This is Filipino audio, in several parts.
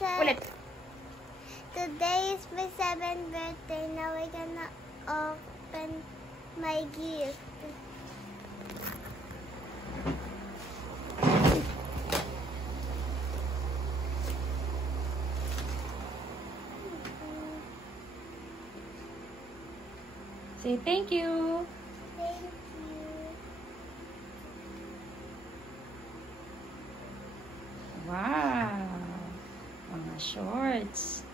Ulit. Today is my 7th birthday. Now we're gonna open my gift. Say thank you. Thank you. Wow. Mga shorts.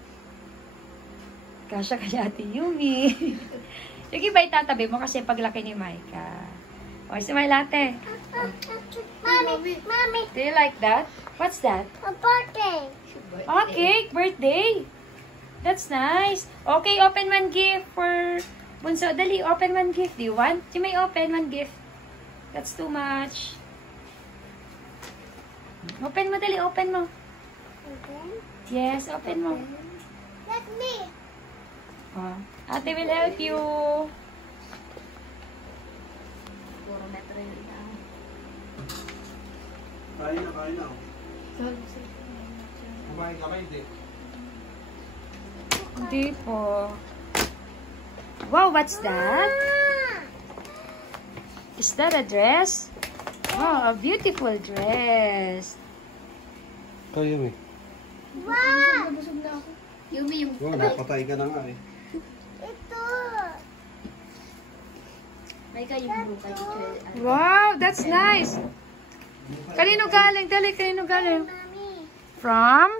Kasya kay Ate Yumi. Yung iba itatabi mo kasi paglaki ni Micah. O, smile ate. Mommy, Do you like that? What's that? a birthday. Oh, cake. Birthday. That's nice. Okay, open one gift for Bunso. Dali, open one gift. Do you want? You may open one gift. That's too much. Open mo, dali. Open mo. Okay. Yes, open mo. Let me. Oh, ate will help you. Kain na. Kumain ka ba, hindi? Hindi po. Wow, what's that? Is that a dress? Wow, a beautiful dress. Kaya mo. Wow! Yumi, yung... Oo, napatay ka na nga eh. Ito. Wow, that's nice. Kanino galing? Dali, kanino galing? Mommy. From?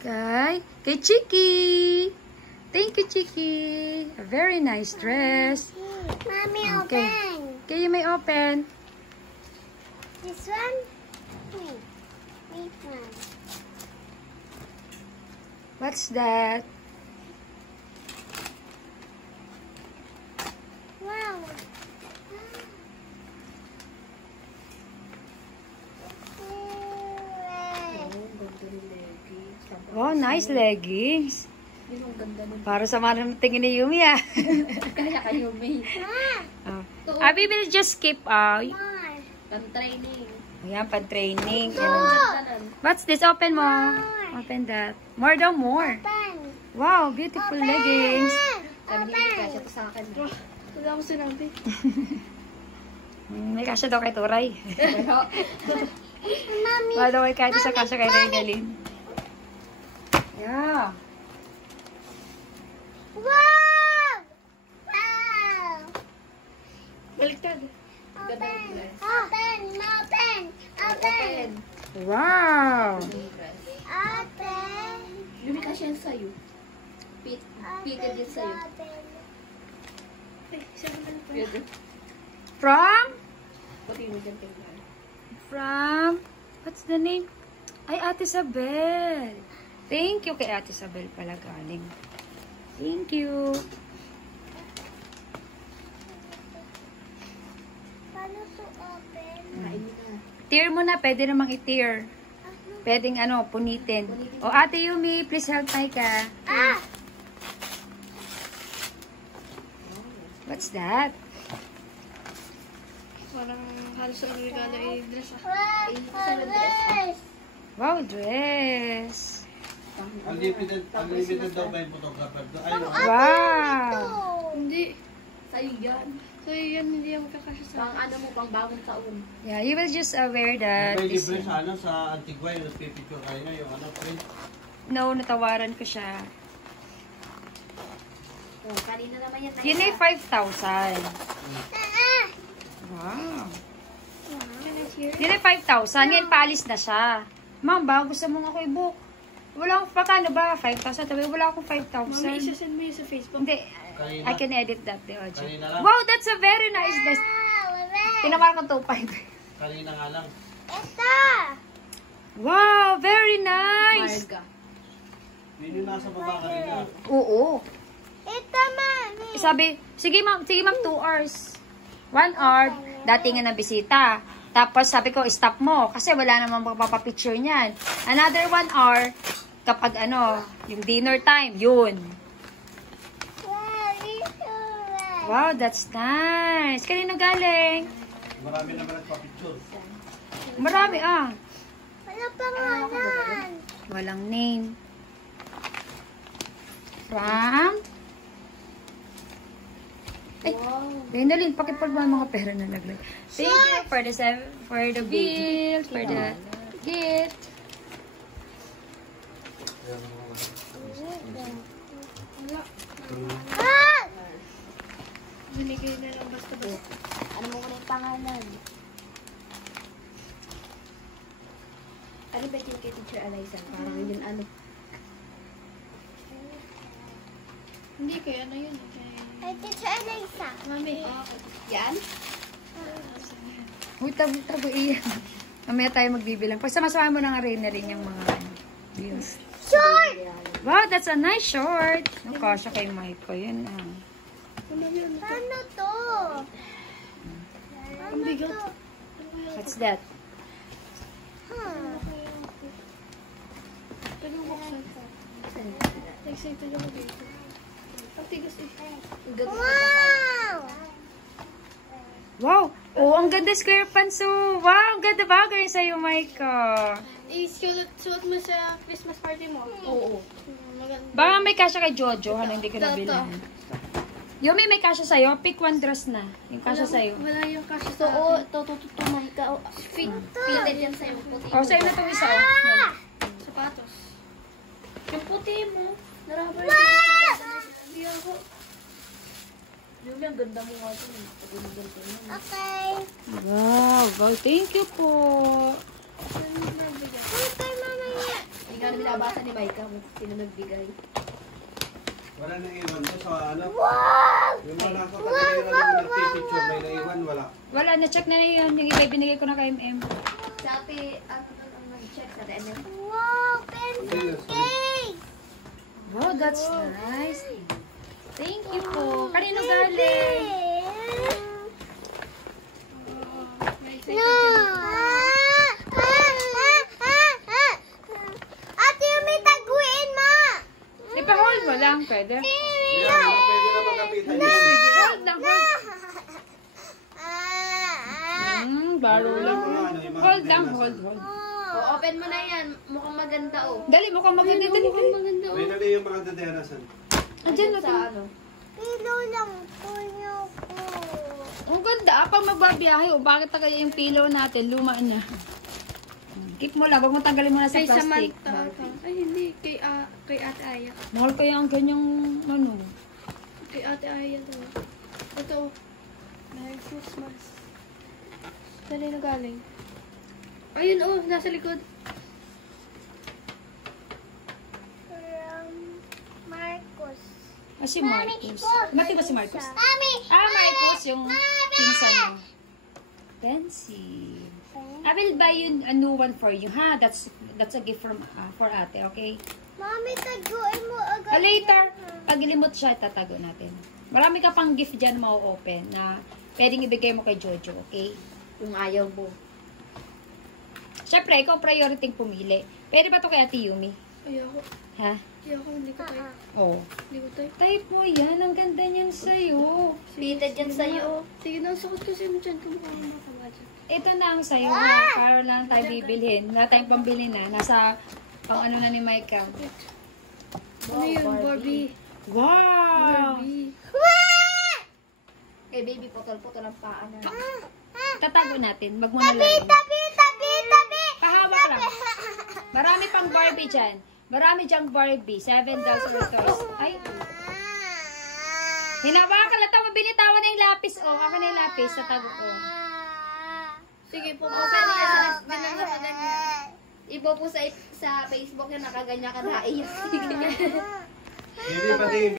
Kay Chiki. Thank you, Chiki. A very nice dress. Mommy, Okay. open. Okay, you may open. This one? This one. What's that? Wow. Oh, nice leggings. Para sa mga tingin ni Yumi, ah. Kaya ka Yumi. Oh. We will just skip, More. Pan-training. ayan, pan-training. Oh. What's this? Open mo. Open that. More daw, more. Open. Wow, beautiful leggings. Sabi niya, kasya to sa akin. Wala akong sinabi. May kasya daw kay Turay. Mommy. Wala daw kay sa kasya kay Regalyn. Yeah. Wow! Wow! Baliktad. Open. Open. Open. Open. Wow. Open. Yumi, kasya yan sa'yo. Peter din sa'yo. Ay, sabi ka na pa. Good. From? Pati mo dyan tingnan. From? What's the name? Ay, Ate Isabel. Thank you kay Ate Isabel pala galing. Thank you. Paano to open? Kain mo na. Tear mo na. Pwede namang i-tear. Pwedeng punitin. O, Ate Yumi, please help Micah. Ah! What's that? Parang halos ang regalo ay dress ah. Wow! Colors. Wow, dress. Unlimited daw ba yung photographer? Ayun. Wow. Hindi. Sa'yo yan. So yan, hindi ako kakasya sa Pang ano mo, pang bagong taon. Yeah, you will just wear that. May libre sa sa Antigua yung nagpipicture kayo na yung print. No, natawaran ko siya. Oh, kanina naman yan. Yun ay 5,000. Ah! Wow. Can I hear? Yun ay 5,000. Ngayon, paalis na siya. Ma'am, ba gusto mo nga ko i-book? Wala akong, pakano ba? 5,000? Tabi, wala akong 5,000. Mami, isasend mo yun sa Facebook. Hindi. Kanina. I can edit that, the audio. Kanina lang. Wow, that's a very nice dress. Wow! Tinawaran ko 2,500. Kanina nga lang. Ito! Wow, very nice. Marga. Yun yung nasa baba kanina. Oo. Ito, Mami! Sabi, sige ma'am, 2 hours. 1 hour, dating nga na bisita. Tapos sabi ko, stop mo. Kasi wala namang magpapapicture niyan. Another 1 hour, kapag yung dinner time, yun. Wow! Ito! Wow, that's nice. Kanino galing? Marami naman nagpa-picture. Marami ah. Wala pangalan. Walang name. From? Ay, Benalyn, pakipag mo ang mga pera na naglagay. Thank you for the bill, for the gift. Ah! Binigay na lang basta-basta. Ano mo muna yung pangalan? Ano ba yung kay Teacher Eliza? Parang yun ano. Hindi, kaya ano yun. Kaya... Ay, Teacher Eliza. Mami. Yan? Uy, tabi iyan. Mamaya tayo magbibilang. Pag sama-sama mo na nga rin yung mga bills. Short! Wow, that's a nice short. Kasya kay Micah. Yan ah. Ano to? Ang bigat. What's that? Pwede mo buksan. Excited ako dito. Ang tigas eh. Wow! Wow! Oh, ang ganda square pants. Oh. Wow, ang ganda bagay sa'yo, Micah. Suot mo sa Christmas party mo. Oo. Maganda. Baka may kasya kay Jojo. Ano, hindi ko nabilan. Yumi, may kasya sa'yo. Pick one dress na. Yung kasya sa'yo. Wala yung kasya So, sa tutumay ka. Fitted yan sa'yo. Puti. Oh, sa'yo na itong isa. Oh. sapatos. Yung puti mo. Narabay. Hindi ako. Yung ang ganda mo nga dun. Okay. Wow, wow. Thank you po. Okay, mama niya. Hindi nga binabasa ni Micah kung sino nagbigay. Wala na iwan to sa ano. Wow! Yung mga nasa kanila lang nagpipicture, may naiwan, wala. Wala, na-check na yun. Yung iba binigay ko na kay MM. Sa ate, ang nag-check sa DNF. Wow, pencil case! Wow, that's nice. Thank you po. Kanino galing? No! Ate, may taguin mo! Ipa-hold mo lang, pwede. Kaya pwede na magkapitan yan. Hold lang, hold. Baro lang. Hold lang, hold. O, open mo na yan. Mukhang maganda, oh. Dali mo kang maganda. Dali mo. Maganda, May nali yung mga daderasan. Andyan na sa ano. Pilo lang po niyo po. Ang ganda. Pag magbabiyahe, bakit na kaya yung pillow natin? Luma na. Keep mo lang. Huwag mo tanggalin mo na sa Kay plastic. Samantha ka. Ay, hindi. Kay Ate Aya. Mahal kaya ang ganyang ano. Kay Ate Aya to. Ito. Merry Christmas. Saan na galing? Ayun, oh. Nasa likod. Marcos. Si Marcos. Mati ba si Marcos? Mami! Marcos, yung pinsan mo. Fancy. I will buy you a new one for you, ha? That's a gift from for ate, okay? Mami, taguin mo agad. Later, pag ilimot siya, tatago natin. Marami ka pang gift dyan ma-open na pwedeng ibigay mo kay Jojo, okay? Yung ayaw mo. Siyempre, ikaw priority pumili. Pwede ba to kay Ate Yumi? Ayoko. Ha? Ayoko, hindi ko tayo. Oo. Hindi ko tayo. Type mo yan. Ang ganda niyan sa'yo. Fitted yan sa'yo. Sige na, sukat kasi mo dyan kung mukha mo makabadya. Ito na ang sa'yo. Na, para lang tayo bibilhin. Wala tayong pambili na. Nasa pang ano na ni Micah. Ano yun? Barbie. Wow! Barbie. Kay baby, putol-putol ang paa na. Tatago natin. Wag mo na lang. Tabi! Pahawak lang. Marami pang Barbie dyan. Marami dyang Barbie. $7 toys. Ay. Hinawakan lang. Tama, binitawan na yung lapis. Oh, ako na yung lapis. Tatago ko. Sige po, Open niya sa binangapagan niya. Iba po sa Facebook yan, nakaganya ka na. Iyak. Hindi pati